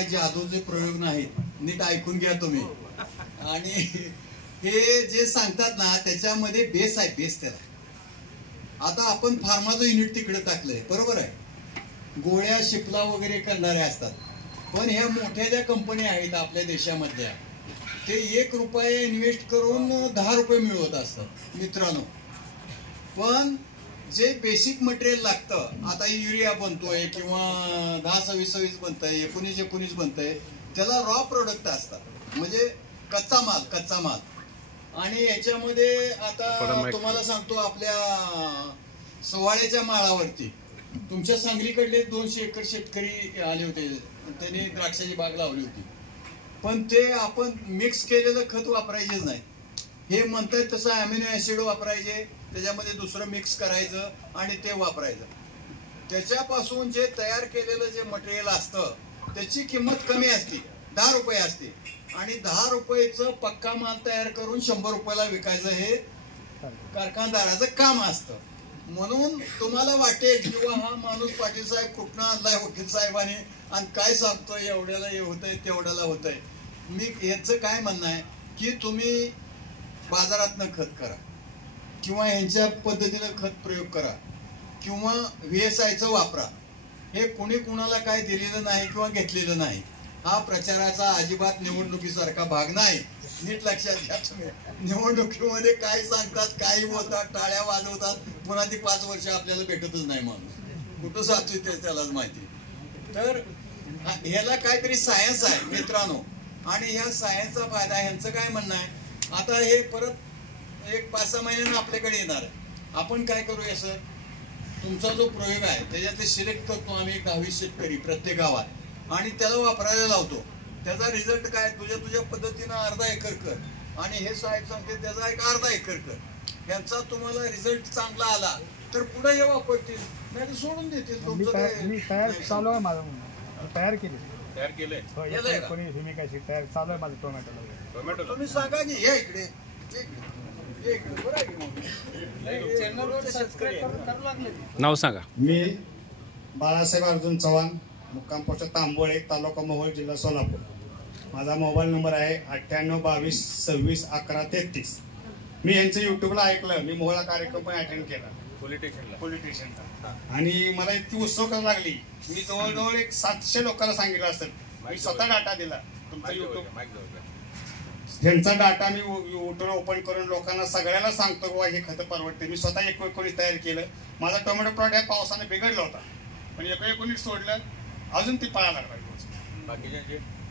काय जादूचे प्रयोग नाहीत, नीट ऐकून घ्या तुम्ही. आणि हे जे सांगतात ना त्याच्यामध्ये बेस आहे, बेस त्याला. आता आपण फार्माचं युनिट तिकडे टाकलंय, बरोबर आहे, गोळ्या शिपला वगैरे करणारे असतात, पण ह्या मोठ्या ज्या कंपनी आहेत आपल्या देशामधल्या ते 1 रुपया इन्व्हेस्ट करून 10 रुपये मिळवत असतात मित्रांनो. पण जे बेसिक मटेरियल लागतं, आता युरिया बनतोय किंवा 10-26 बनतंय, 19-19 बनतंय, त्याला रॉ प्रोडक्ट असतात, म्हणजे कच्चा माल. आणि याच्यामध्ये आता तुम्हाला सांगतो, आपल्या सवाळ्याच्या माळावरती तुमच्या सांगलीकडले 200 एकर शेतकरी आले होते, त्यांनी द्राक्षाची बाग लावली होती, पण ते आपण मिक्स केलेलं खत वापरायचेच नाही. हे म्हणतात तसं अमिनो ऍसिड वापरायचे, त्याच्यामध्ये दुसरं मिक्स करायचं आणि ते वापरायचं. त्याच्यापासून जे तयार केलेलं जे मटेरियल असतं त्याची किंमत कमी असते, 10 रुपये असते, आणि 10 रुपयाचं पक्का माल तयार करून 100 रुपयाला विकायचं हे कारखानदाराचं काम असतं. म्हणून तुम्हाला वाटेल किंवा हा माणूस पाटील साहेब कुठनं आणलाय वकील साहेबांनी आणि काय सांगतोय, एवढ्याला हे होतंय तेवढ्याला होतंय. मी याचं काय म्हणणं आहे की तुम्ही बाजारातनं खत करा किंवा यांच्या पद्धतीनं खत प्रयोग करा किंवा VSIचं वापरा. हे कोणी कुणाला काय दिलेलं नाही किंवा घेतलेलं नाही. हा प्रचाराचा अजिबात निवडणुकीसारखा भाग नाही, नीट लक्षात घ्या तुम्ही. निवडणुकीमध्ये काय सांगतात, काही बोलतात, टाळ्या वाजवतात, पुन्हा ती 5 वर्ष आपल्याला भेटतच नाही माणूस, कुठं जातोय ते त्यालाच माहिती. तर ह्याला काहीतरी सायन्स आहे मित्रांनो, आणि ह्या सायन्सचा फायदा. ह्यांचं काय म्हणणं आहे, आता हे परत एक 5-6 महिन्यांना आपल्याकडे येणार आहे. आपण काय करूया सर, तुमचा जो प्रयोग आहे त्याच्यातले सिलेक्ट करतो आम्ही 10-20 शेतकरी प्रत्येक गावात आणि त्याला वापरायला लावतो. त्याचा रिझल्ट काय, तुझ्या पद्धतीनं अर्धा एकर कर, आणि हे साहेब सांगते त्याचा एक अर्धा एकर कर. यांचा तुम्हाला रिझल्ट चांगला आला तर पुढे हे वापरतील, नाही तर सोडून देतील. तुमचं तयार चालू आहे माझं, तयार केले कोणी तयार चालू आहे माझं. टोमॅटो तुम्ही सांगा की या इकडे. नाव सांगा. मी बाळासाहेब अर्जुन चव्हाण, मुक्काम पोस्ट तांबोळे, तालुका मोहोळ, जिल्हा सोलापूर. माझा मोबाईल नंबर आहे 9822261133. मी यांचं युट्यूबला ऐकलं, मी मोहोळा कार्यक्रम पण अटेंड केला पॉलिटिशियनचा, आणि मला इतकी उत्सुकता लागली. मी जवळजवळ 700 लोकांना सांगितलं असेल. मी स्वतः डाटा दिला तुमचा युट्यूब, ह्यांचा डाटा मी युट्यूब ओपन करून लोकांना सगळ्याला सांगतो बाबा हे खतं परवडते. मी स्वतः 19 तयार केलं. माझा टोमॅटो प्लॉट या पावसाने बिघडला होता, पण 19 सोडलं, अजून ती पळा लागला.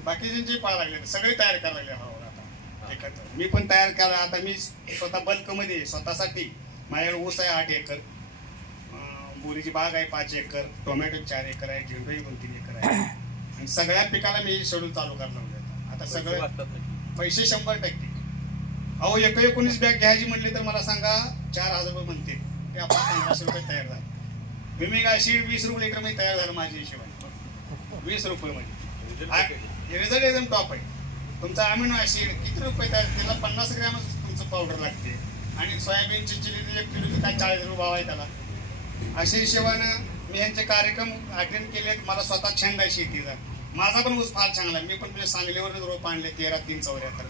बाकीच्यांचे पळा लागले, सगळे तयार करायला लागले. आता हे खत मी पण तयार केला. आता मी स्वतः बल्कमध्ये स्वतःसाठी, माझ्याकडे ऊस आहे 8 एकर, बोरीची बाग आहे 5 एकर, टोमॅटो 4 एकर आहे, झेंडू 2-3 एकर आहे, आणि सगळ्या पिकाला मी शेड्यूल चालू करणार होते. आता सगळं पैसे 100%. अहो 19 बॅग घ्यायची म्हटली तर मला सांगा 4000 रुपये म्हणते, ते आपण 1500 रुपये तयार झाले. मी काय 20 रुपये लिटर मध्ये तयार झालं माझ्या हिशोबाने, 20 रुपये मध्ये. रिझल्ट एकदम टॉप आहे. तुमचा अमिनो ऍसिड किती रुपये तयार, त्याला 50 ग्रॅम तुमचं पावडर लागते, आणि सोयाबीनची चिली 1 किलो काय 40 रुपये भाव आहे त्याला. अशा हिशोबानं मी यांचे कार्यक्रम अटेंड केलेत. मला स्वतः छंद आहे शेतीचा. माझा पण ऊस फार चांगला. मी पण सांगलीवरच रोप आणले 13-3-74.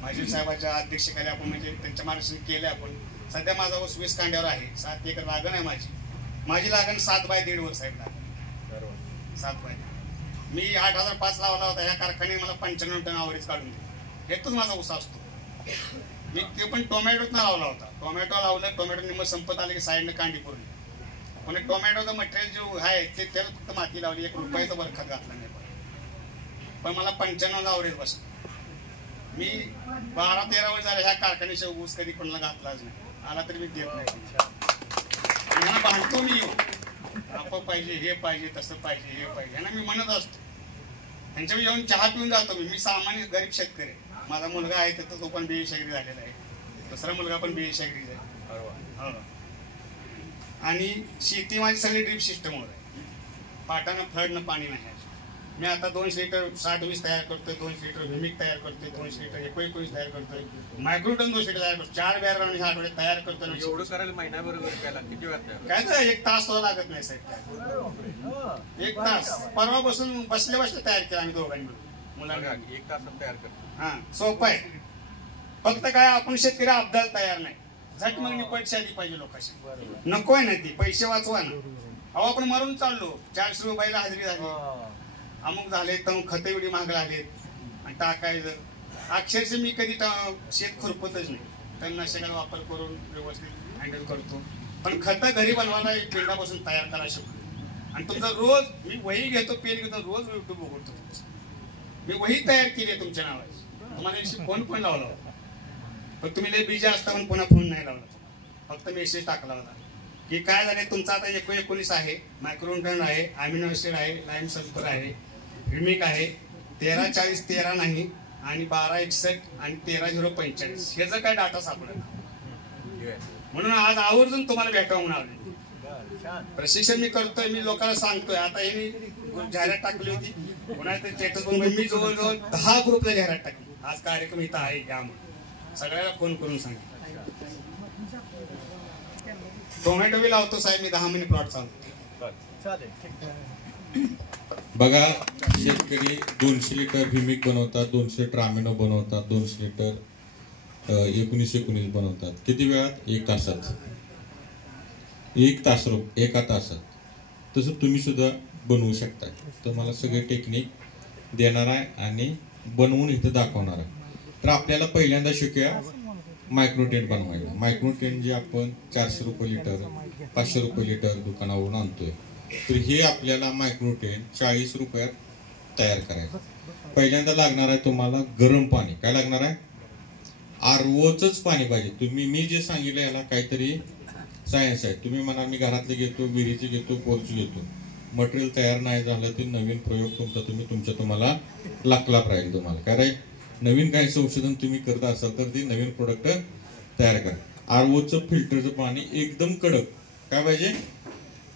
माझी साहेबाच्या अध्यक्षतेखाली आपण म्हणजे त्यांच्या मार्गदर्शन केले आपण. सध्या माझा ऊस 20 कांड्यावर आहे. 7 एकर लागण आहे माझी लागण 7x1.5 वर साहेब लागण 7x. मी 8005 लावला होता. ह्या कारखान्याने मला 95 टन आवरेज काढून दिली. हेतूच माझा ऊस असतो. मी ते पण टोमॅटोत लावला होता. टोमॅटो लावलं, टोमॅटो निम्म संपत आले की साईडने कांडी पुरली. पण टोमॅटोचं मटेरियल जे आहे ते त्याला फक्त माती लावली, 1 रुपयाचा वर खत घातला नाही. पण मला 95 आवरेज बसला. मी 12-13 वर्ष झाले ह्या कारखान्याच्या ऊस कधी कोणाला घातलाच नाही. आला तरी मी देत नाही. यांना भांडतो मी, आपण पाहिजे, हे पाहिजे, तसं पाहिजे, हे पाहिजे, यांना मी म्हणत असतो. त्यांच्यावर येऊन चहा पिऊन जातो मी सामान्य गरीब शेतकरी. माझा मुलगा आहे तर तो पण BA शाहिरी झालेला आहे, दुसरा मुलगा पण BA शाहिरी आहे. आणि शेती माझी सगळी ड्रीप सिस्टमवर आहे. पाटानं फ्लडनं पाणी नाही. मी आता 200 लिटर 60-20 तयार करतोय, 200 लिटर व्हिमिक तयार करतोय, 200 लिटर 19 तयार करतोय, मायक्रोटन 200 लिटर तयार करतो, 4 बॅरल ह्या आठवड्यात तयार करतो. एवढं करायला महिनाभर किती वेळ काय तर 1 तास सुद्धा लागत नाही साहेब. 1 तास परवा बसून बसल्या तयार केला आम्ही दोघांनी मुलांना. 1 तासात तयार करतो. हा सोपं आहे. फक्त काय आपण शेतकरी अपदाल तयार नाही. झट मागणी पैसे आली पाहिजे लोकांशी. नको आहे ना ती, पैसे वाचवा ना. अहो आपण मरून चाललो, 400 रुपयाला हजेरी झाली, अमुक झाले तर खते एवढी महाग आलेत आणि टाकायचं. अक्षरशः मी कधी शेत खुरपतच नाही, तणनाशकाचा वापर करून व्यवस्थित हँडल करतो. पण खतं घरी बनवायला एक पेंडापासून तयार करा शकतो. आणि तुमचा रोज मी वही घेतो, पेन घेतो, रोज युट्यूब बघतो. मी वही तयार केली आहे तुमच्या नावाची. तुम्हाला फोन पण लावला होता, पण तुम्ही लय बिझी असता पण पुन्हा फोन नाही लावला. फक्त मेसेज टाकला होता की काय झाले तुमचा आता 19 आहे, मायक्रोन्यूट्रन आहे, अमिनो ऍसिड आहे, लाईम सल्फर आहे, व्हिमिक आहे, 13-40-13 नाही आणि 12-61 आणि 13-0-45 ह्याचा काय डाटा सापडला. म्हणून आज आवर्जून तुम्हाला भेटावं म्हणून प्रशिक्षण मी करतोय. मी लोकांना सांगतोय. आता हे जाहिरात टाकली होती कोणाच्या स्टेटस बघून, मी जवळजवळ 10 ग्रुपला जाहिरात टाकली. आज कार्यक्रम इथं आहे या म्हणून सगळ्याला फोन करून सांगितलं. टोमॅटो बी लावतो साहेब मी, 10 महिने प्लॉट चालतो. बघा शेतकरी 200 लिटर व्हिमिक बनवतात, 200 लिटर अमिनो बनवतात, 200 लिटर 19 बनवतात. किती वेळात? 1 तासात. 1 तास एका तासात. तसं तुम्ही सुद्धा बनवू शकता. तुम्हाला सगळे टेक्निक देणार आहे आणि बनवून इथं दाखवणार आहे. तर आपल्याला पहिल्यांदा शिकूया मायक्रोटेंट बनवायला. मायक्रोटेंट जे आपण 400 रुपये लिटर 500 रुपये लिटर दुकानावरून आणतोय, तर हे आपल्याला मायक्रोटेंट 40 रुपयात तयार करायचं. पहिल्यांदा लागणार आहे तुम्हाला गरम पाणी. काय लागणार आहे? आरओचंच पाणी पाहिजे. तुम्ही मी जे सांगितलं याला काहीतरी सायन्स आहे. तुम्ही म्हणा मी घरातले घेतो, विहिरीचे घेतो, बोरचे घेतो. मटेरियल तयार नाही झालं ते नवीन प्रयोग तुम्हाला लागला राहील. तुम्हाला काय राहील? नवीन काही संशोधन तुम्ही करत असाल तर ते नवीन प्रोडक्ट तयार करा. आरओचं फिल्टरचं पाणी एकदम कडक. काय पाहिजे?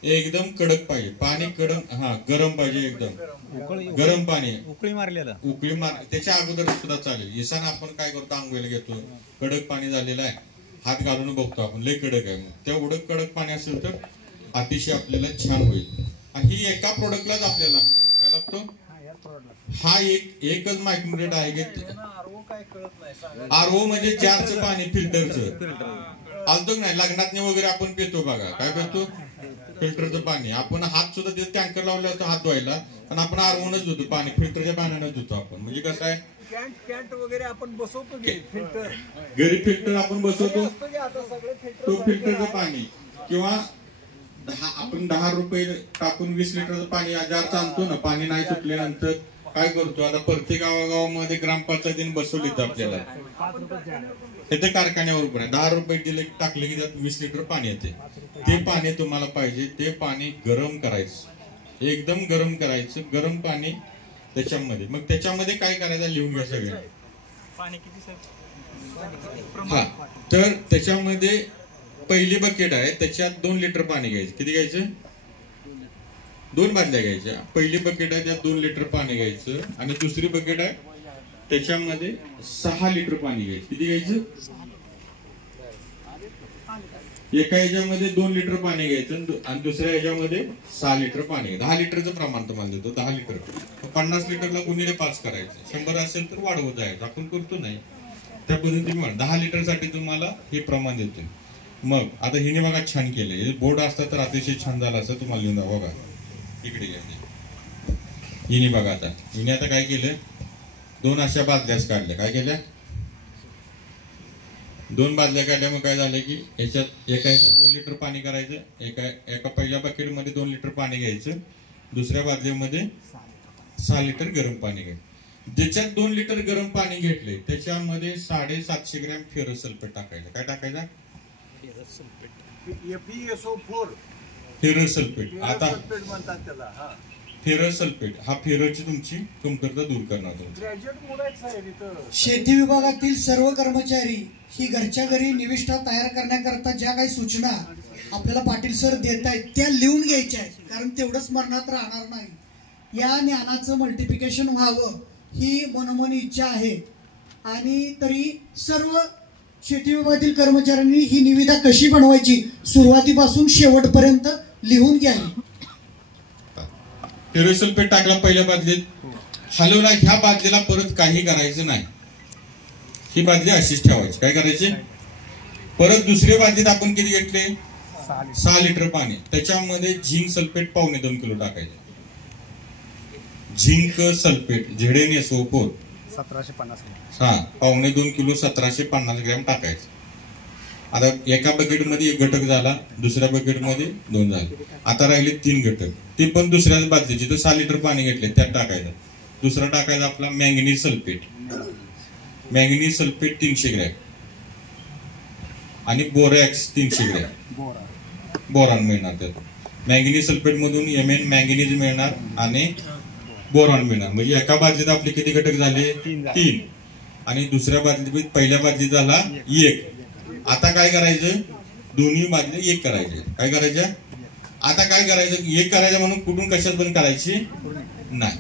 एकदम कडक पाहिजे. पाणी कडक, हा गरम पाहिजे, एकदम गरम पाणी. उकळी मार त्याच्या अगोदर सुद्धा चालेल. इसान आपण काय करतो, आंघोळीला घेतो, कडक पाणी झालेलं आहे, हात घालून बघतो आपण लय कडक आहे. तेवढं कडक पाणी असेल तर अतिशय आपल्याला छान होईल. आणि ही एका प्रोडक्टलाच आपल्याला लागतं. काय लागतो? हा एकच मायक्रोटेंट आहे. आरओ म्हणजे जारचं पाणी, फिल्टरचं आलतो नाही. लग्नात वगैरे आपण पितो बघा. काय पितो? फिल्टरचं पाणी. आपण हात सुद्धा तिथे टँकर लावले असतो हात धुवायला, आणि आपण आरओनच धुतो पाणी, फिल्टरच्या पाण्यानंच धुतो आपण. म्हणजे कसं आहे, कॅन्ट वगैरे आपण बसवतो फिल्टर, घरी फिल्टर आपण बसवतो, तो फिल्टरचं पाणी. किंवा आपण 10 रुपये टाकून 20 लिटरचं पाणी जारचं आणतो ना. पाणी नाही सुटल्यानंतर काय करतो, आता प्रत्येक गावागावामध्ये ग्रामपंचायतीने बसवलीत आपल्याला. तिथे कारखान्यावर पण 10 रुपये दिले टाकले की त्यात 20 लिटर पाणी येते. ते पाणी तुम्हाला पाहिजे. ते पाणी गरम करायचं, एकदम गरम करायचं. गरम पाणी त्याच्यामध्ये. मग त्याच्यामध्ये काय करायचं लिहून घ्या सगळं. हा, तर त्याच्यामध्ये पहिली बकेट आहे, त्याच्यात 2 लिटर पाणी घ्यायचं. किती घ्यायचं? 2 बादल्या घ्यायच्या. पहिली बकेट आहे त्यात 2 लिटर पाणी घ्यायचं. आणि दुसरी बकेट आहे त्याच्यामध्ये 6 लिटर पाणी घ्यायचं. किती घ्यायचं? एका ह्याच्यामध्ये 2 लिटर पाणी घ्यायचं आणि दुसऱ्या ह्याच्यामध्ये 6 लिटर पाणी घ्यायचं. 10 लिटरचं प्रमाण तुम्हाला देतो. 10 लिटर 50 लिटरला गुणिले 5 करायचं. 100 असेल तर वाढवत जायचं. आपण करतो नाही त्या पद्धतीने. 10 लिटर साठी तुम्हाला हे प्रमाण देतोय. मग आता हिने बघा छान केलंय. बोर्ड असता तर अतिशय छान झालं असं. तुम्हाला लिहून दाखवा. बघा इकडे घ्या. हिने बघा आता हिने आता काय केलं, 2 अशा बादल्याच काढल्या. काय केल्या? 2 बादल्या काढल्या. मग काय झालं की याच्यात एका 2 लिटर पाणी करायचं. एका पहिल्या बकेटमध्ये 2 लिटर पाणी घ्यायचं. दुसऱ्या बादलीमध्ये 6 लिटर गरम पाणी घ्यायचं. ज्याच्यात 2 लिटर गरम पाणी घेतले त्याच्यामध्ये 750 ग्रॅम फेरस सल्फेट टाकायचं. काय टाकायचं? Ferrous sulphate. आता फेरस सल्फेट हा फेरसची तुमची कमतरता दूर करणार. शेती विभागातील सर्व कर्मचारी ही घरच्या घरी निविष्ठा तयार करण्याकरता ज्या काही सूचना आपल्याला पाटील सर देत आहेत त्या लिहून घ्यायच्या आहेत, कारण तेवढंच मरणात राहणार नाही. या ज्ञानाचं मल्टिप्लिकेशन व्हावं ही मनोमन इच्छा आहे. आणि तरी सर्व शेती विभागातील कर्मचाऱ्यांनी ही निविदा कशी बनवायची सुरुवातीपासून शेवटपर्यंत लिहून घ्यावी. फेरस सल्फेट टाकला पहिल्या बादलीत, हलवला. ह्या बादलीला परत काही करायचं नाही, ही बादली अशीच ठेवायची. काय करायचे? परत दुसऱ्या बादलीत आपण किती घेतले? 6 लिटर पाणी. त्याच्यामध्ये झिंक सल्फेट 2.25 किलो टाकायचे. झिंक सल्फेट ZnSO4 1750 हा 2.25 किलो 1750 ग्रॅम टाकायचं. आता एका बकेटमध्ये 1 घटक झाला, दुसऱ्या बकेटमध्ये 2 झाले, आता राहिले 3 घटक. ते पण दुसऱ्याच बादलीत जिथं 6 लिटर पाणी घेतले त्यात टाकायचं. दुसरा टाकायचा आपला manganese sulphate. Manganese sulphate 300 gram आणि बोरॅक्स 300 ग्रॅम. बोरॉन मिळणार त्यात. मॅंगनीज सल्फेट मधून Mn मॅंगनीज मिळणार आणि बोरॉन मिळणार. म्हणजे एका बादलीत आपले किती घटक झाले? 3. आणि दुसऱ्या बादलीत पहिल्या बादलीत झाला 1. आता काय करायचं? दोन्ही बादली 1 करायचे. काय करायचं? आता काय करायचं? 1 करायचं म्हणून कुठून कशात पण करायची नाही.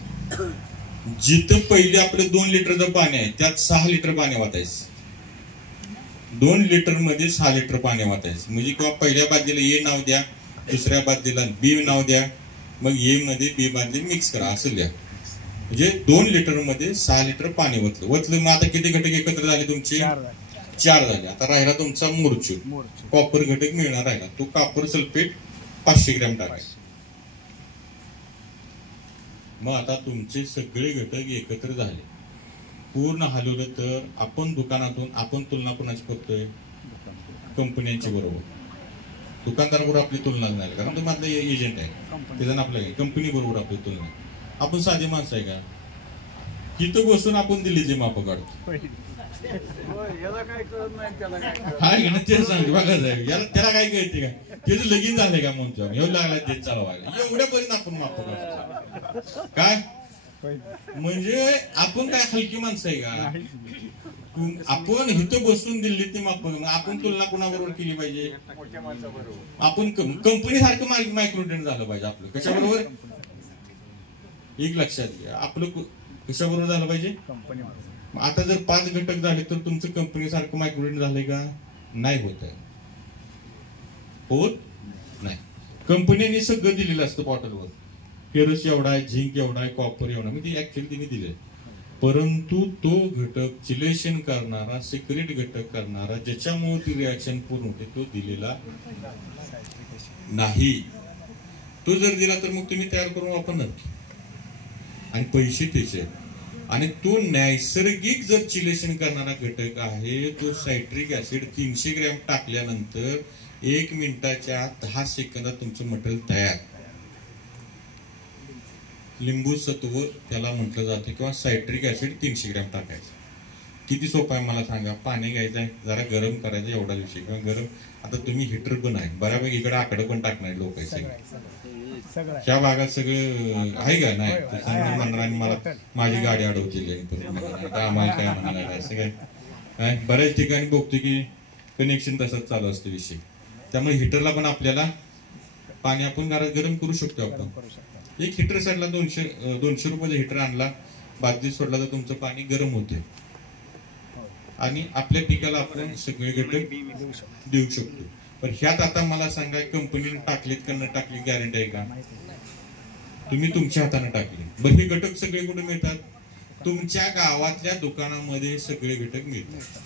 जिथं पहिले आपलं 2 लिटरचं पाणी आहे त्यात 6 लिटर पाणी वाटायचं. 2 लिटर मध्ये 6 लिटर पाणी वाटायचं. म्हणजे किंवा पहिल्या बादलीला A नाव द्या, दुसऱ्या बादलीला B नाव द्या, मग A मध्ये B बादली मिक्स करा असं द्या. म्हणजे 2 लिटर मध्ये 6 लिटर पाणी वतलं. मग आता किती घटक एकत्र झाले तुमचे? 4 झाले. आता राहिला तुमचा मोरचूर. कॉपर घटक मिळणार राहिला. तो कॉपर सल्फेट 500 ग्रॅम टाकायचा. मग आता तुमचे सगळे घटक एकत्र झाले, पूर्ण हलवलं तर आपण दुकानातून आपण तुलना कोणाची करतोय? कंपन्यांची बरोबर. दुकानदाराबरोबर आपली तुलना नाही, कारण तो माझा एजंट आहे, त्याच्यानं आपल्या कंपनी बरोबर आपली तुलना. आपण साधे माणसं आहे का? इथं बसून आपण दिल्लीचे माप काढतो. याला काय कळत नाही, त्याला काय हा घेणं ते सांग बघा साहेब, याला त्याला काय कळते का? त्याचं लगीन झालंय का म्हणतो एवढं लागला ते चालवायला, एवढ्यापर्यंत आपण माप काढतो. काय म्हणजे आपण काय हलकी माणसं आहे का? आपण इथं बसून दिल्लीत माप. आपण तुलना कोणाबरोबर केली पाहिजे? आपण कंपनी सारखं मायक्रोटेन झालं पाहिजे आपलं. कशाबरोबर? एक लक्षात घ्या, आपलं कशाबरोबर झालं पाहिजे? आता जर 5 घटक झाले तर तुमचं कंपनी सारखं मायक्रोटेन झालंय का? नाही होत आहे, होत नाही. कंपनीने सगळं दिलेलं असतं बॉटलवर. फेरस एवढा आहे, झिंक एवढा आहे, कॉपर एवढा, म्हणजे ऍक्च्युअली तिने दिले. परंतु तो घटक चिलेशन करणारा, सिक्रेट घटक करणारा, ज्याच्यामुळे ती रिॲक्शन पूर्ण होते, तो दिलेला नाही. तो जर दिला तर मग तुम्ही तयार करून वापरणार आणि पैसे त्याचे. आणि तो नैसर्गिक जर चिलेशन करणारा घटक आहे, तो सायट्रिक ऍसिड 300 ग्रॅम टाकल्यानंतर 1 मिनिटाच्या 10 सेकंदात तुमचं मटेरियल तयार. लिंबू सत्व त्याला म्हटलं जातं, किंवा सायट्रिक ऍसिड 300 ग्रॅम टाकायचं. किती सोपं आहे मला सांगा. पाणी घ्यायचं आहे, जरा गरम करायचं, एवढा विषय. किंवा गरम, आता तुम्ही हिटर पण आहे बऱ्यापैकी, इकडे आकडे पण टाकणार लोक आहे सगळे. त्या भागात सगळं आहे का? नाही म्हणणार आणि मला माझी गाडी अडवतील आम्हाला काय म्हणणार असं काय. बऱ्याच ठिकाणी बघतो की कनेक्शन तसंच चालू असतं विषय. त्यामुळे हिटरला पण आपल्याला पाणी आपण घरात गरम करू शकतो. आपण एक हिटर सोडला, 200 रुपयाचा हिटर आणला, बादलीत सोडला तर तुमचं पाणी गरम होते आणि आपल्या पिकाला आपण सगळे घटक देऊ शकतो. पण ह्यात आता मला सांगा, कंपनीने टाकलीत का न टाकली गॅरंटी आहे का? तुम्ही तुमच्या हाताने टाकले. बरं, हे घटक सगळे कुठे मिळतात? तुमच्या गावातल्या दुकानामध्ये सगळे घटक मिळतात.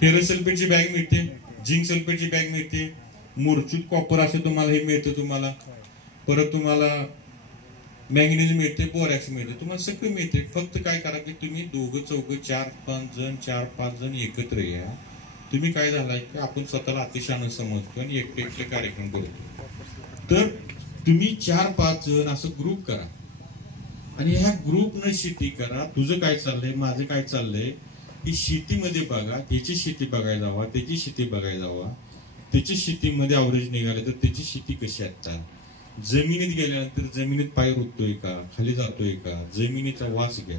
फेरस सल्फेटची बॅग मिळते, झिंक सल्फेटची बॅग मिळते, मोरचूत कॉपर असे तुम्हाला हे मिळतं. तुम्हाला परत तुम्हाला मॅंगनीज मिळते, बोरॅक्स मिळते, तुम्हाला सगळं मिळते. फक्त काय करा की तुम्ही 2, 4, 4-5 जण एकत्र या. तुम्ही काय झालाय की आपण स्वतःला अतिशहाणं समजतो आणि एकटे कार्यक्रम करतो. तर तुम्ही 4-5 जण असं ग्रुप करा आणि ह्या ग्रुपनं शेती करा. तुझं काय चाललंय, माझं काय चाललंय, की शेतीमध्ये बघा. त्याची शेती बघायला जावा, त्याची शेती बघायला जावा. त्याची शेतीमध्ये अवरेज निघाले तर त्याची शेती कशी असतात. जमिनीत गेल्यानंतर जमिनीत पाय रुततोय का, खाली जातोय का, जमिनीचा वास घ्या,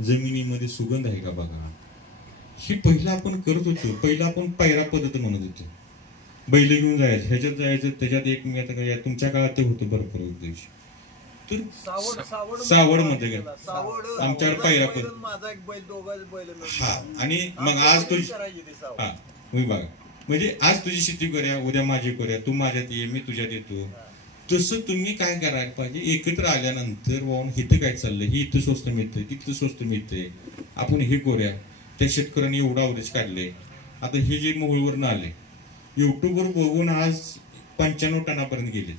जमिनीमध्ये सुगंध आहे का बघा. हे पहिलं आपण करत होतो. पहिलं आपण पायरा पद्धत म्हणत होतो. बैल घेऊन जायचं, ह्याच्यात जायचं, त्याच्यात एक तुमच्या काळात ते होतं भरपूर उद्देश. तर सावड सावड मध्ये गेला. सावड आमच्याकडे पहिला पण माझा एक बैल दोघांच बैल हा. आणि मग आज तुझी हा मी बघा म्हणजे आज तुझी शेती करूया, उद्या माझी करूया, तू माझ्यात ये, मी तुझ्यात येतो. तसं तुम्ही काय करायला पाहिजे, एकत्र आल्यानंतर वाहून इथं काय चाललंय, ही इथं स्वस्त मिळतंय, तिथं स्वस्त मिळतंय, आपण हे करूया. त्या शेतकऱ्यांनी एवढं अवरेज काढले. आता हे जे मोहोळवरनं आले युट्यूबवर बघून आज 95 टनापर्यंत गेले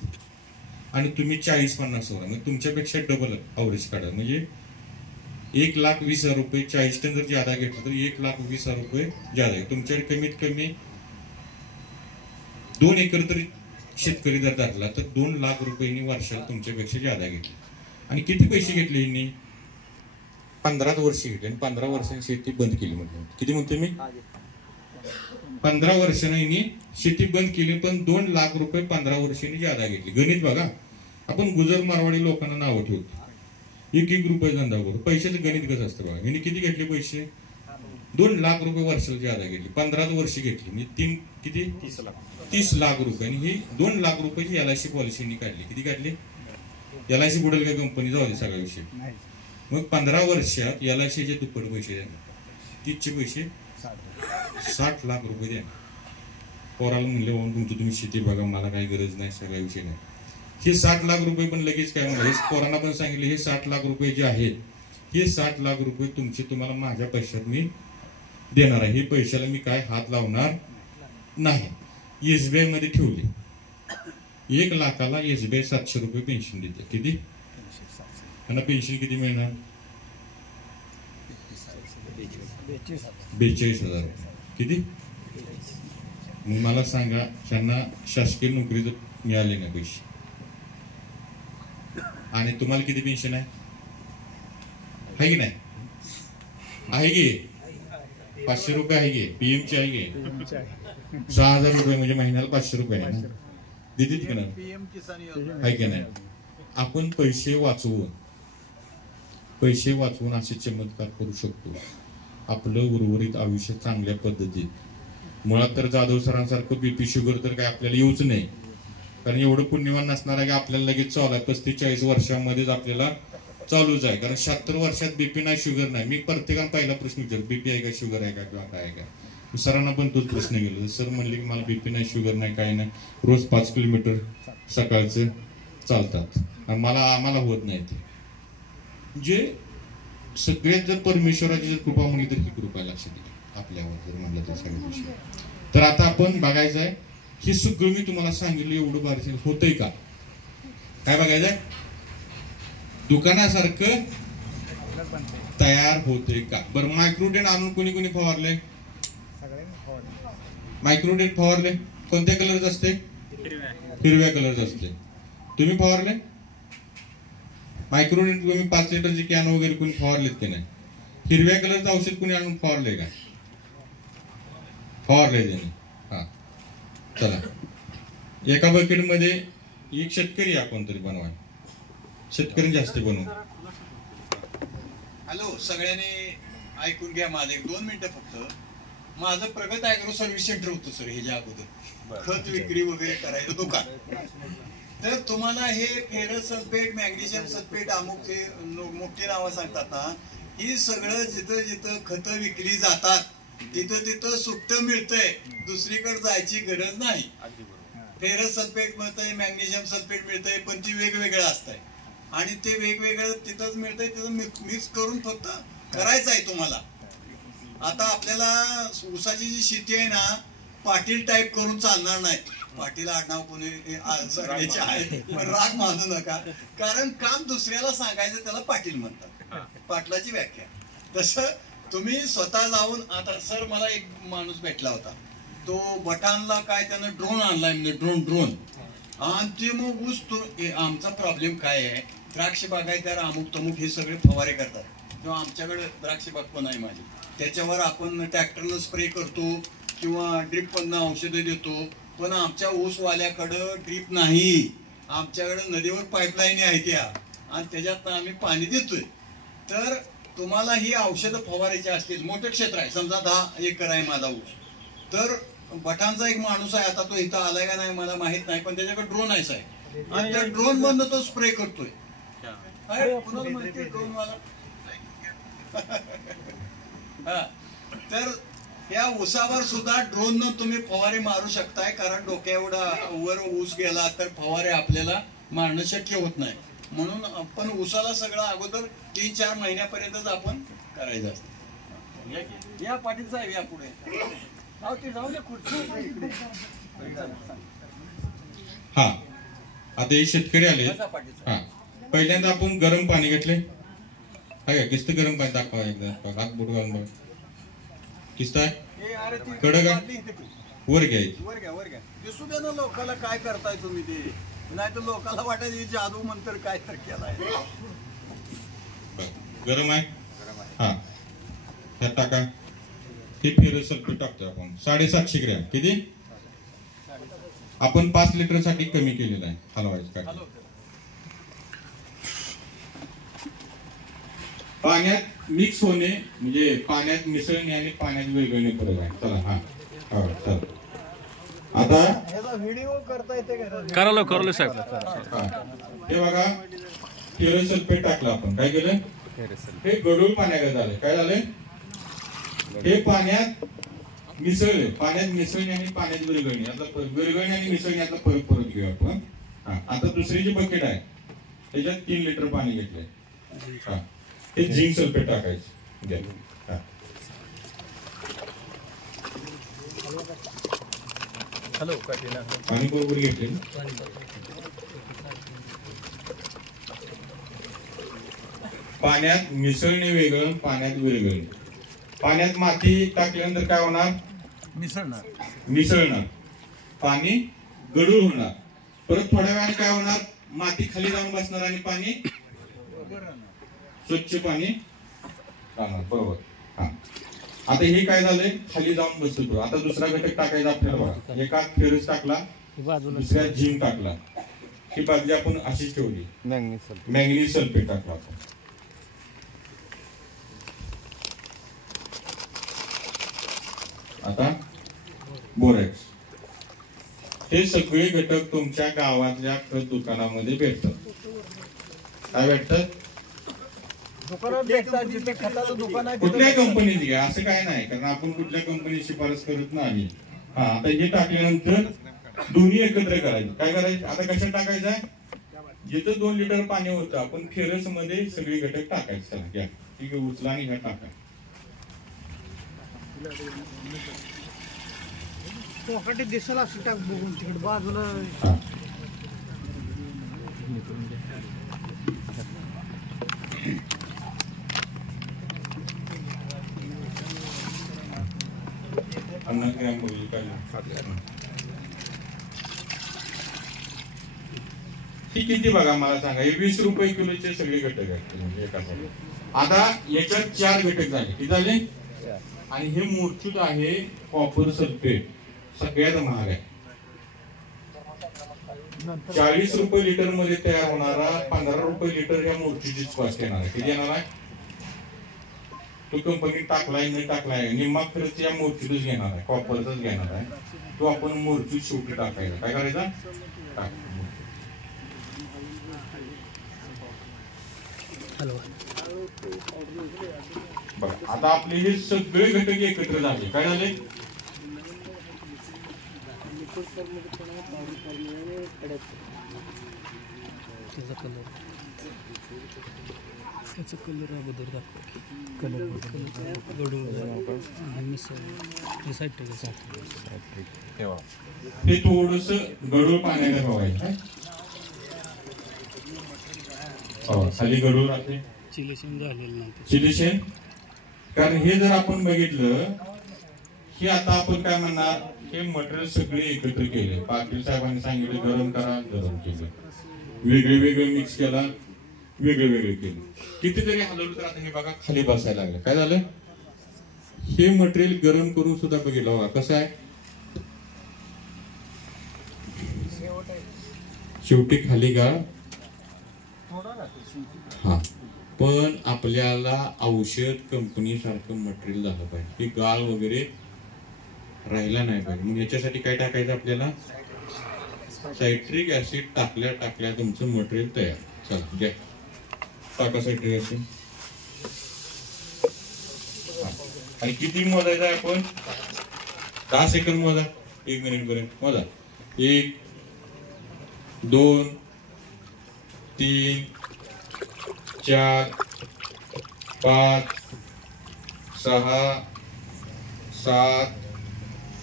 आणि तुम्ही 40-50 वर, म्हणजे तुमच्यापेक्षा डबल अवरेज काढा. म्हणजे 1,20,000 रुपये 40 टन जर ज्यादा घेतलं तर 1,20,000 रुपये ज्यादा आहे. तुमच्याकडे कमीत कमी 2 एकर तरी शेतकरी जर धरला तर 2 लाख रुपयांनी वर्षाला तुमच्यापेक्षा ज्यादा घेतले. आणि किती पैसे घेतले यांनी? 15 वर्ष घेतले आणि 15 वर्षांनी शेती बंद केली. म्हणजे किती म्हणतोय मी? 15 वर्षांनी यांनी शेती बंद केली, पण 2 लाख रुपये 15 वर्षांनी ज्यादा घेतली. गणित बघा, आपण गुजर मारवाडी लोकांना नावं ठेवतो, 1-1 रुपये धंदा करू. पैशाचं गणित कसं असतं बघा. यांनी किती घेतले पैसे? 2 लाख रुपये वर्षाला ज्यादा घेतली, 15 वर्ष घेतली. म्हणजे किती? 30 लाख रुपये. आणि ही 2 लाख रुपयाची LIC पॉलिसीनी काढली. किती काढली? LIC बुडेल का कंपनी, जाऊ दे सगळा विषय. मग 15 वर्षात LICचे दुप्पट पैसे द्या. 30चे पैसे 60 लाख रुपये द्या. पोराला म्हणले होऊन तुमची तुम्ही शेती बघा, मला काही गरज नाही, सगळा विषय नाही. हे 60 लाख रुपये पण लगेच काय म्हणा, हे पोरांना पण सांगितले, हे 60 लाख रुपये जे आहेत हे 60 लाख रुपये तुमचे तुम्हाला माझ्या पैशात मी देणार आहे. हे पैशाला मी काय हात लावणार नाही. SBI मध्ये ठेवले. 1 लाखाला SBI 700 रुपये पेन्शन देते. किती? त्यांना पेन्शन किती मिळणार? 42,000. किती? मला सांगा, त्यांना शासकीय नोकरी जर मिळाली नाही पैसे, आणि तुम्हाला किती पेन्शन आहे? आहे की नाही? आहे की 500 रुपये आहे की PM ची आहे की 6,000 रुपये म्हणजे महिन्याला 500 रुपये आहे ना, देते की नाही? PM किसान योजना आहे की नाही? आपण पैसे वाचवून असे चमत्कार करू शकतो. आपलं उर्वरित आयुष्य चांगल्या पद्धतीत. मुळात तर जाधव सरांसारखं BP शुगर तर काय आपल्याला येऊच नाही, कारण एवढं पुण्यवान नसणार आहे की आपल्याला लगेच चालू आहे. 35-40 वर्षांमध्येच आपल्याला चालूच आहे. कारण 76 वर्षात BP नाही, शुगर नाही. मी प्रत्येकाला पहिला प्रश्न विचारतो, BP आहे का, शुगर आहे का, किंवा काय आहे का. सरांना पण तोच प्रश्न गेलो. सर म्हणले की मला BP नाही, शुगर नाही, काय नाही, रोज 5 किलोमीटर सकाळचं चालतात, आम्हाला होत नाही. ते म्हणजे सगळ्यात जर परमेश्वराची जर कृपा म्हणली तर ही कृपा लक्षात येईल आपल्यावर, जर म्हणलं तर सगळ्या गोष्टी. तर आता आपण बघायचं आहे, हे सगळं मी तुम्हाला सांगितलं एवढं बारीक होतंय का, काय बघायचंय? दुकानासारखं तयार होतंय का? बरं, मायक्रोडेट आणून कोणी कोणी फवारले? मायक्रोडेट फवारले. कोणत्या कलरच असते? हिरव्या कलरच असते. तुम्ही फवारले मायक्रोडेट? तुम्ही 5 लिटरची कॅन वगैरे कोणी फवारलेत की नाही? हिरव्या कलरचं औषध कोणी आणून फवारले का? फवारले त्याने. हा, चला, एका बकेट मध्ये एक शेतकरी आपण तरी बनवा, शेतकरी जास्त बनवू. हॅलो, सगळ्यांनी ऐकून घ्या माझं 1-2 मिनिटं फक्त. माझं प्रगत ऍग्रो सर्व्हिस सेंटर होतं सर ह्याच्या अगोदर, खत विक्री वगैरे करायचं दुकान. तर तुम्हाला हे फेरस सल्फेट, मॅग्नेशियम सल्फेट, अमुक हे मोठी नावं सांगतात ना, ही सगळं जिथं जिथं खतं विकली जातात तिथं तिथं सुट्ट मिळतंय, दुसरीकडे जायची गरज नाही. फेरस सल्फेट मिळतंय, मॅग्नेशियम सल्फेट मिळतंय, पण ती वेगवेगळं असतंय आणि ते वेगवेगळं तिथंच मिळतंय. तिथं मिक्स करून फक्त करायचं आहे तुम्हाला. आता आपल्याला ऊसाची जी शेती आहे ना, पाटील टाईप करून चालणार नाही. पाटील आडनाव कोणी सगळ्याचे आहे, पण राग मानू नका, कारण काम दुसऱ्याला सांगायचं त्याला पाटील म्हणतात, पाटलाची व्याख्या. तसं तुम्ही स्वतः जाऊन, आता सर मला एक माणूस भेटला होता, तो बटानला काय त्यानं ड्रोन आणलाय म्हणजे ड्रोन आणि ते मग ऊस तो. आमचा प्रॉब्लेम काय आहे, द्राक्ष बागायतदार अमुक तमुक हे सगळे फवारे करतात, किंवा आमच्याकडे द्राक्ष बाग पण आहे माझी, त्याच्यावर आपण ट्रॅक्टरनं स्प्रे करतो किंवा ड्रीप मधनं औषधं देतो. पण आमच्या ऊसवाल्याकडं ड्रीप नाही, आमच्याकडे नदीवर पाईपलाईन आहे त्या, आणि त्याच्यात आम्ही पाणी देतोय. तर तुम्हाला ही औषधं फवारायची असतील, मोठं क्षेत्र आहे, समजा 10 एकर आहे माझा ऊस, तर बटांचा एक माणूस आहे, आता तो इथं आलाय का नाही मला माहित नाही, पण त्याच्याकडे ड्रोन आहे साहेब, आणि त्या ड्रोन मधनं तो स्प्रे करतोय. अरे कुणाला माहिती कोण मला हा तर या ऊसावर सुद्धा ड्रोन न तुम्ही फवारे मारू शकताय, कारण डोक्या एवढा वर ऊस गेला तर फवारे आपल्याला मारणं शक्य होत नाही. म्हणून आपण ऊसाला सगळं अगोदर 3-4 महिन्यापर्यंतच आपण करायचं असतं. या पाटील साहेब या पुढे जाऊ द्या खुर्ची. हा आता हे शेतकरी आले. हा पहिल्यांदा आपण गरम पाणी घेतले. काय किस्त गरम पाणी दाखवा एकदा हात बोट घालून बघ. किस्त आहे कडक आहे वर घ्यायची. वर घ्या दिसू दे ना लोकांना काय करताय तुम्ही ते, नाही तर लोकांना वाटायचं जादू मंत्र काय तर केलाय. गरम आहे. हा ह्यात टाका. हे फेरस सल्फेट टाकतो आपण 750 ग्रॅम. किती आपण 5 लिटर साठी कमी केलेलं आहे. हलवायचं काय पाण्यात मिक्स होणे म्हणजे पाण्यात मिसळणे आणि पाण्यात विरघळणे फरक आहे. चला हा चला आता व्हिडिओ करता येते करलो साहेब. हे बघा फेरस सल्फेट टाकलं आपण. काय केलं हे गढूळ पाण्याकडे झालं. काय झालंय हे पाण्यात मिसळले. पाण्यात मिसळणे आणि पाण्यात विरघळणे यातला विरघळणे आणि मिसळणे यातला फरक परत घेऊ आपण. आता दुसरी जी बकेट आहे त्याच्यात 3 लिटर पाणी घेतलंय. हे झिंक सल्फेट टाकायचं. पाणी बरोबर घेतले. पाण्यात मिसळणे वेगळं पाण्यात विरघळणे. पाण्यात माती टाकल्यानंतर काय होणार मिसळणार पाणी गढूळ होणार. परत थोड्या वेळाने काय होणार माती खाली जाऊन बसणार आणि पाणी स्वच्छ पाणी राहणार. बरोबर. हा आता हे काय झालंय खाली जाऊन बसतो. आता दुसरा घटक टाकायचा आपल्याला बघा. एका फेरस टाकला दुसऱ्या झिंक टाकला. ही बाजली आपण अशीच ठेवली. मॅंगनीज सल्फेट टाकला आपण. आता बोरॅक्स. हे सगळे घटक तुमच्या गावातल्या खत दुकानामध्ये भेटतात. काय भेटतात दुकानात भेटतात. जिथे खताचं दुकान आहे कुठल्या कंपनीत घ्या असं काय नाही, कारण आपण कुठल्या कंपनी शिफारस करत नाही. हा आता हे टाकल्यानंतर दोन्ही एकत्र करायचं. काय करायचं आता कशात टाकायचं जिथं 2 लिटर पाणी होतं आपण फेरस मध्ये सगळे घटक टाकायचं. चला घ्या ठीक आहे उचला आणि ह्या टाका. दिसल असं टाक बघून तिकडे बाजूला. ही किती बघा मला सांगा. हे 20 रुपये किलोचे सगळे घटक आहेत. आता याच्यात 4 घटक झाले. किती झाले आणि हे मूर्छित आहे कॉपर सल्फेट सगळ्यात महाग आहे. 40 रुपये लिटर मध्ये तयार होणारा 15 रुपये लिटर ह्या मूर्छितची कॉस्ट येणार आहे. किती येणार आहे तो कंपनी टाकलाय नाही टाकलाय निम्मा खर्च या मूर्छितच घेणार आहे. कॉपरचाच घेणार आहे. तो आपण मूर्छित शेवटी टाकायचा. काय करायचा बघा. आता आपले हे सगळे घटक एकत्र झाले. काय झाले कलर अगोदर ते थोडस गढूळ पाण्याने बघायचं. खाली गढूळ राहते चिलेशन झालेलं नाही. चिलेशन कारण हे जर आपण बघितलं हे आता आपण काय म्हणणार हे मटेरियल सगळे एकत्र केले. पाटील साहेबांनी सांगितलं गरम करा गरम केलं. वेगळे वेगळे मिक्स केला वेगळे वेगळे केले. कितीतरी हलवलं तर आता हे बघा खाली बसायला लागलं. काय झालं हे मटेरियल गरम करून सुद्धा बघितलं बघा कसं आहे. शेवटी खाली गाळ. हा पण आपल्याला औषध कंपनी सारखं मटेरियल झालं पाहिजे. हे गाळ वगैरे राहिला नाही पाहिजे. मग याच्यासाठी काय टाकायचं आपल्याला सायट्रिक ऍसिड टाकल्या टाकल्या तुमचं मटेरियल तयार. चला घ्या. टाकासाठी अशी. आणि किती मोजायचं आहे आपण? 10 सेकंद मोजा. 1 मिनिट पर्यंत मोजा. 1 2 3 4 5 6 7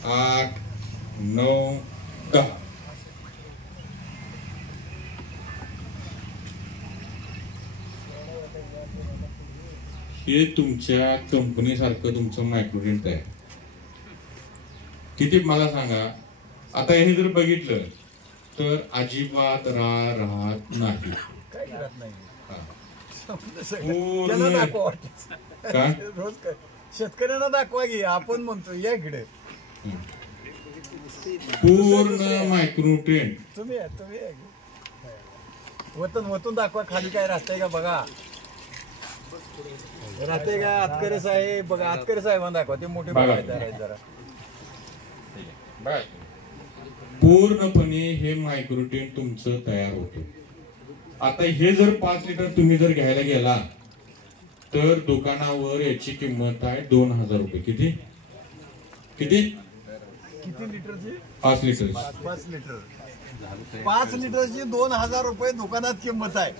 8 9 10. हे तुमच्या कंपनीसारखं तुमचं मायक्रोडेंट आहे. किती मला सांगा. आता हे जर बघितलं तर अजिबात राहत नाही. पूर्ण काय शेतकऱ्यांना दाखवा की आपण म्हणतो या इकडे पूर्ण मायक्रोन्यूट्रिएंट. तुम्ही वतन दाखवा. खाली काय राहतंय का बघा. राहते का आतकरे साहेब? बघा आतकरे साहेबांना दाखवा. ते मोठे बागायतदार आहेत जरा. पूर्णपणे हे मायक्रोन्यूट्रिएंट तुमचं तयार होतं. आता हे जर 5 लिटर तुम्ही जर घ्यायला गेला तर दुकानावर याची किंमत आहे 2000 रुपये. किती किती किती लिटरची? 5 लिटर. 5 लिटरची 2000 रुपये दुकानात किंमत आहे.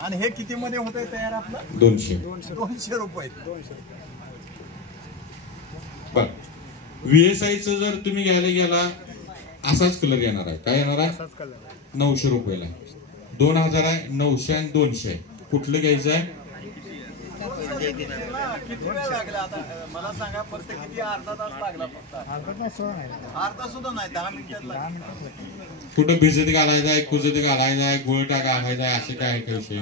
आणि हे किती मध्ये होत आहे तयार आपलं? 200 रुपये. बर. VSI च जर तुम्ही घ्यायला गेला असाच कलर येणार आहे. काय येणार आहे? 900 रुपयाला. 2000 आहे, 900 आणि 200 आहे. कुठलं घ्यायचं आहे? किती वेळ लागला आता मला सांगा. फक्त किती? अर्धा तास लागला फक्त. अर्धा सुद्धा नाही, 10 मिनिटात लागला. कुठं भिजत घालायचं आहे, कुजत घालायचं आहे, गुळटा घालायचा आहे, असं काय काय विषय?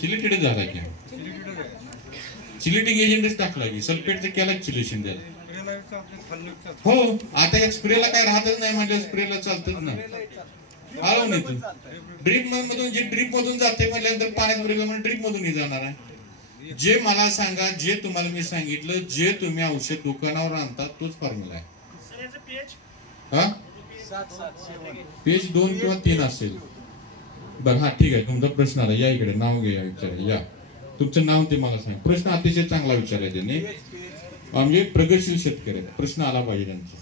चिलेटेड झालाय की चिलेटिंग एजंटच टाकला की सल्फेटचं केला चिलेशन द्यायला. हो आता या स्प्रेला काय राहतच नाही म्हणजे स्प्रेला चालतच नाही. आलो नाही तू ड्रीप मधून जे ड्रीप मधून जाते म्हटल्यानंतर पाण्यात उरलं म्हणून ड्रीप मधून जाणार आहे. जे मला सांगा, जे तुम्हाला मी सांगितलं, जे तुम्ही औषध दुकानावर आणतात तोच फॉर्म्युला आहे. हा पेज 2 किंवा 3 असेल. बरं हा ठीक आहे. तुमचा प्रश्न आला. या इकडे नाव घ्या विचारा. या तुमचं नाव ते मला सांगा. प्रश्न अतिशय चांगला विचारलाय त्यांनी. म्हणजे प्रगतशील शेतकरी प्रश्न आला पाहिजे त्यांचा.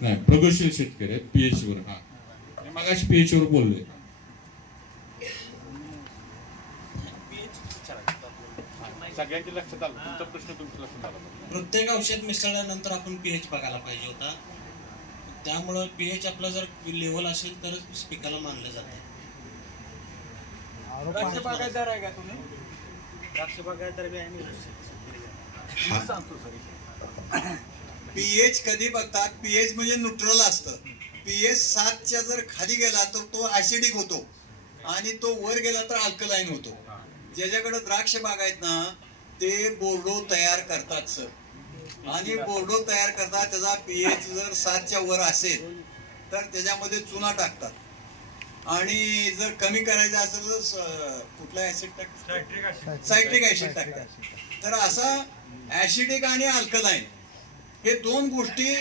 नाही प्रगतशील शेतकरी पीएच वर. हा मगाशी पीएच वर बोललोय. सगळ्यांच्या लक्षात आलं. तुमचा प्रश्न तुमच्या लक्षात आला. प्रत्येक औषध मिसळल्यानंतर आपण पीएच बघायला पाहिजे होता. त्यामुळं पीएच आपला जर लेवल असेल तरच पिकाला मानलं जातं. द्राक्ष बागायतदार आहे का तुम्ही? द्राक्ष बागायतदार बी आहे. पीएच कधी बघतात? पीएच म्हणजे न्यूट्रल असतं. पीएच 7च्या जर खाली गेला तर तो ऍसिडिक होतो आणि तो वर गेला तर अल्कलाईन होतो. ज्याच्याकडे द्राक्ष बाग आहेत ना ते बोर्डो तयार करतात सर. आणि बोर्डो तयार करतात. त्याचा पीएच जर 7च्या वर असेल तर त्याच्यामध्ये चुना टाकतात. आणि जर कमी करायचं असेल तर कुठला ऍसिड टाकतात? सायट्रिक ऍसिड टाकतात. तर असा ऍसिडिक आणि अल्कलाईन हे 2 गोष्टी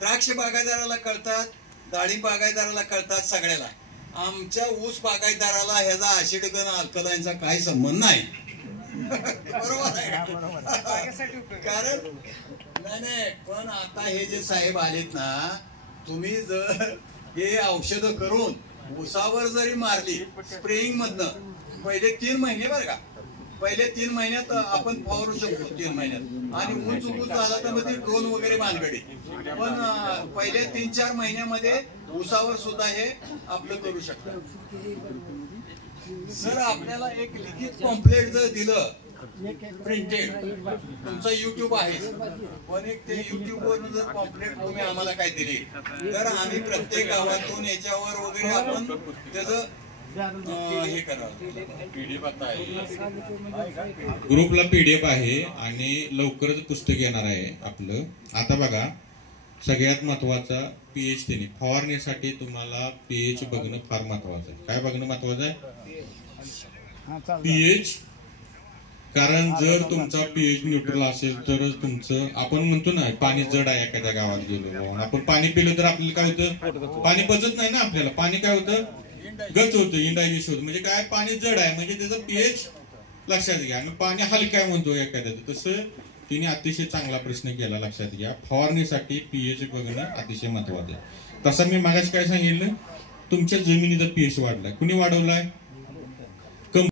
द्राक्ष बागायतदाराला कळतात, डाळिंब बागायतदाराला कळतात, सगळ्याला. आमच्या ऊस बागायतदाराला ह्याचा ऍसिडिक आणि अल्कलाईनचा काही संबंध नाही. बरोबर आहे. कारण नाही पण आता हे जे साहेब आलेत ना, तुम्ही जर हे औषधं करून ऊसावर जरी मारली स्प्रेइंग मधनं पहिले 3 महिने बरं का, पहिले 3 महिन्यात आपण फवारू शकतो 3 महिन्यात. आणि ऊस ऊस झाला तर मग ते ड्रोन वगैरे भानगडी. पण पहिले 3-4 महिन्यामध्ये ऊसावर सुद्धा हे आपलं करू शकतो. सर आपल्याला एक लिखित पॉम्पलेट जर दिलं प्रिंटेड, तुमचा युट्यूब आहे पण एक ते युट्यूब वरून जर पॉम्पलेट तुम्ही आम्हाला काय दिली तर आम्ही प्रत्येक गावातून याच्यावर वगैरे आपण त्याचं हे करावं. ग्रुपला पीडीएफ आहे आणि लवकरच पुस्तक येणार आहे आपलं. आता बघा सगळ्यात महत्वाचा पीएच त्यांनी फवारणीसाठी तुम्हाला पीएच बघणं फार महत्वाचं आहे. काय बघणं महत्वाचं आहे? पीएच. कारण जर तुमचा पीएच न्यूट्रल असेल तरच तुमचं, आपण म्हणतो ना पाणी जड आहे एखाद्या गावात गेलो आपण पाणी पिलं तर आपल्याला काय होतं? पाणी पचत नाही ना आपल्याला. पाणी काय होतं? गच होतं, इंडायजेस्ट होतं. म्हणजे काय, पाणी जड आहे म्हणजे त्याचं पीएच लक्षात घ्या. आणि पाणी हलकं आहे म्हणतो एखाद्याचं, तसं तिने अतिशय चांगला प्रश्न केला. लक्षात घ्या, फवारणीसाठी पीएच बघणं अतिशय महत्वाचं आहे. तसं मी मागास काय सांगितलं, तुमच्या जमिनीचा पीएच वाढलाय. कुणी वाढवलाय?